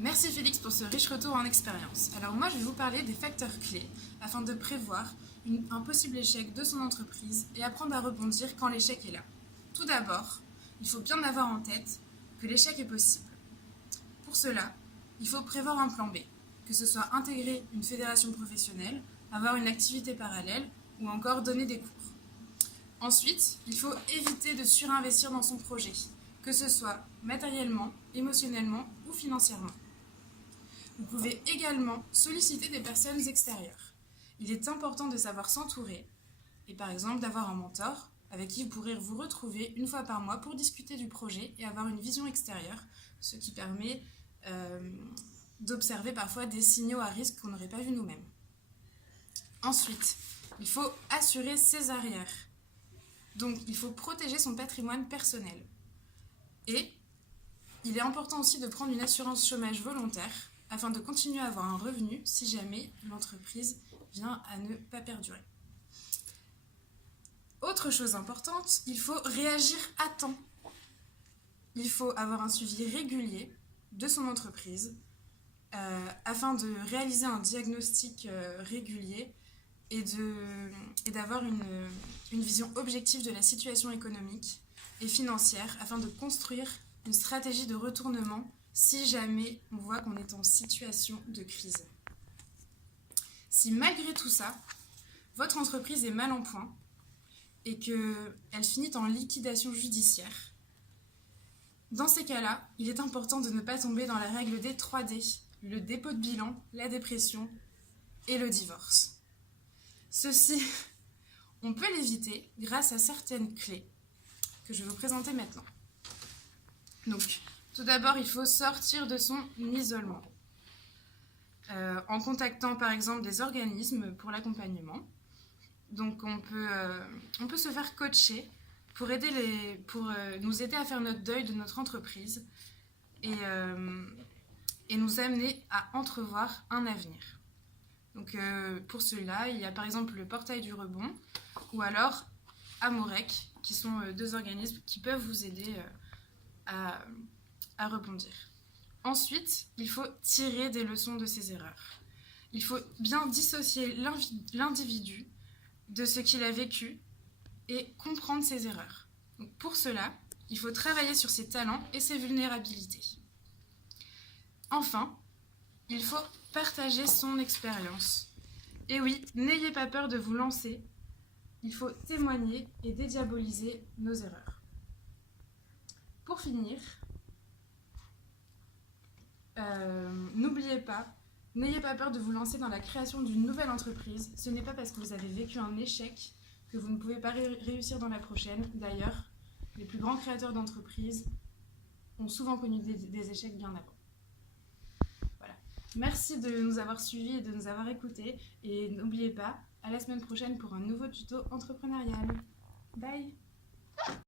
Merci Félix pour ce riche retour en expérience. Alors moi je vais vous parler des facteurs clés afin de prévoir un possible échec de son entreprise et apprendre à rebondir quand l'échec est là. Tout d'abord, il faut bien avoir en tête que l'échec est possible. Pour cela, il faut prévoir un plan B, que ce soit intégrer une fédération professionnelle, avoir une activité parallèle ou encore donner des cours. Ensuite, il faut éviter de surinvestir dans son projet, que ce soit matériellement, émotionnellement ou financièrement. Vous pouvez également solliciter des personnes extérieures. Il est important de savoir s'entourer et par exemple d'avoir un mentor avec qui vous pourrez vous retrouver une fois par mois pour discuter du projet et avoir une vision extérieure, ce qui permet d'observer parfois des signaux à risque qu'on n'aurait pas vus nous-mêmes. Ensuite, il faut assurer ses arrières. Donc, il faut protéger son patrimoine personnel. Et il est important aussi de prendre une assurance chômage volontaire afin de continuer à avoir un revenu si jamais l'entreprise vient à ne pas perdurer. Autre chose importante, il faut réagir à temps. Il faut avoir un suivi régulier de son entreprise afin de réaliser un diagnostic régulier et d'avoir une vision objective de la situation économique et financière afin de construire une stratégie de retournement si jamais on voit qu'on est en situation de crise. Si malgré tout ça, votre entreprise est mal en point et qu'elle finit en liquidation judiciaire, dans ces cas-là, il est important de ne pas tomber dans la règle des 3D, le dépôt de bilan, la dépression et le divorce. Ceci, on peut l'éviter grâce à certaines clés que je vais vous présenter maintenant. Donc, tout d'abord, il faut sortir de son isolement en contactant par exemple des organismes pour l'accompagnement. Donc, on peut se faire coacher pour nous aider à faire notre deuil de notre entreprise et nous amener à entrevoir un avenir. Donc, pour cela, il y a par exemple le Portail du Rebond ou alors Amorec, qui sont deux organismes qui peuvent vous aider à rebondir. Ensuite, il faut tirer des leçons de ces erreurs. Il faut bien dissocier l'individu de ce qu'il a vécu et comprendre ses erreurs. Donc pour cela, il faut travailler sur ses talents et ses vulnérabilités. Enfin, il faut partager son expérience. Et oui, n'ayez pas peur de vous lancer. Il faut témoigner et dédiaboliser nos erreurs. Pour finir, n'oubliez pas, n'ayez pas peur de vous lancer dans la création d'une nouvelle entreprise. Ce n'est pas parce que vous avez vécu un échec que vous ne pouvez pas réussir dans la prochaine. D'ailleurs, les plus grands créateurs d'entreprises ont souvent connu des échecs bien avant. Voilà. Merci de nous avoir suivis et de nous avoir écoutés. Et n'oubliez pas, à la semaine prochaine pour un nouveau tuto entrepreneurial. Bye!